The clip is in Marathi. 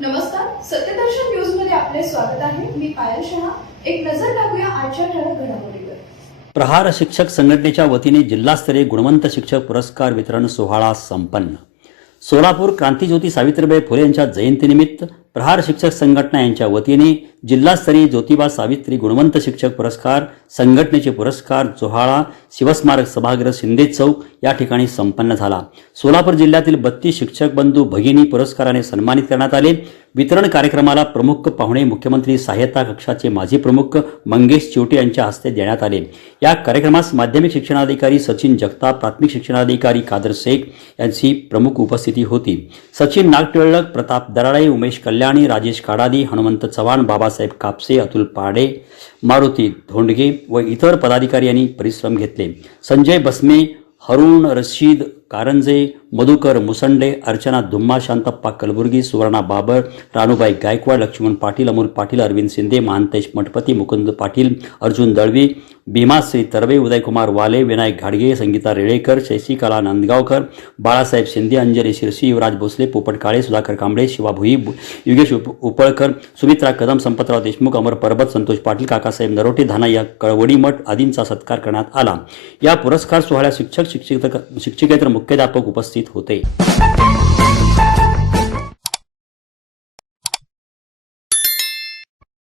नमस्कार सत्यदर्शन न्यूजमध्ये आपले स्वागत आहे. मी पायल शहा. एक नजर टाकूया आजच्या ठळक घडामोडीवर. प्रहार शिक्षक संघटनेच्या वतीने जिल्हास्तरीय गुणवंत शिक्षक पुरस्कार वितरण सोहळा संपन्न. सोलापूर क्रांतीज्योती सावित्रीबाई फुले यांच्या जयंतीनिमित्त प्रहार शिक्षक संघटना यांच्या वतीने जिल्हास्तरीय ज्योतिबा सावित्री गुणवंत शिक्षक पुरस्कार संघटनेचे पुरस्कार जोहाळा शिवस्मारक सभागृह शिंदे चौक या ठिकाणी संपन्न झाला. सोलापूर जिल्ह्यातील बत्तीस शिक्षक बंधू भगिनी पुरस्काराने सन्मानित करण्यात आले. वितरण कार्यक्रमाला प्रमुख पाहुणे मुख्यमंत्री सहाय्यता कक्षाचे माजी प्रमुख मंगेश चिवटे यांच्या हस्ते देण्यात आले. या कार्यक्रमास माध्यमिक शिक्षणाधिकारी सचिन जगताप प्राथमिक शिक्षणाधिकारी कादर शेख यांची प्रमुख उपस्थिती होती. सचिन नागटिळक प्रताप दराळे उमेश कल्याण राजेश काडादी हनुमंत चव्हाण बाबासाहेब कापसे अतुल पाडे मारुती धोंडगे व इतर पदाधिकारी यांनी परिश्रम घेतले. संजय बसमे हरुण रशीद कारंजे मधुकर मुसंडे अर्चना धुम्मा शांतप्पा कलबुर्गी सुवर्णा बाबर रानूबाई गायकवाड लक्ष्मण पाटील अमोल पाटील अरविंद शिंदे महांतेश मठपती मुकुंद पाटील अर्जुन दळवी भीमाश्री तरवे उदयकुमार वाले विनायक घाडगे संगीता रेळेकर शशिकला नांदगावकर बाळासाहेब शिंदे अंजली शिरसी युवराज भोसले पोपट काळे सुधाकर कांबळे शिवा भुई युगेश उपळकर सुमित्रा कदम संपतराव देशमुख अमर परबत संतोष पाटील काकासाहेब नरोटे धानाया कळवडी मठ आदींचा सत्कार करण्यात आला या पुरस्कार सोहळ्यात शिक्षक शिक्षिक शिक्षिकेतर मुख्याध्यापक उपस्थित होते.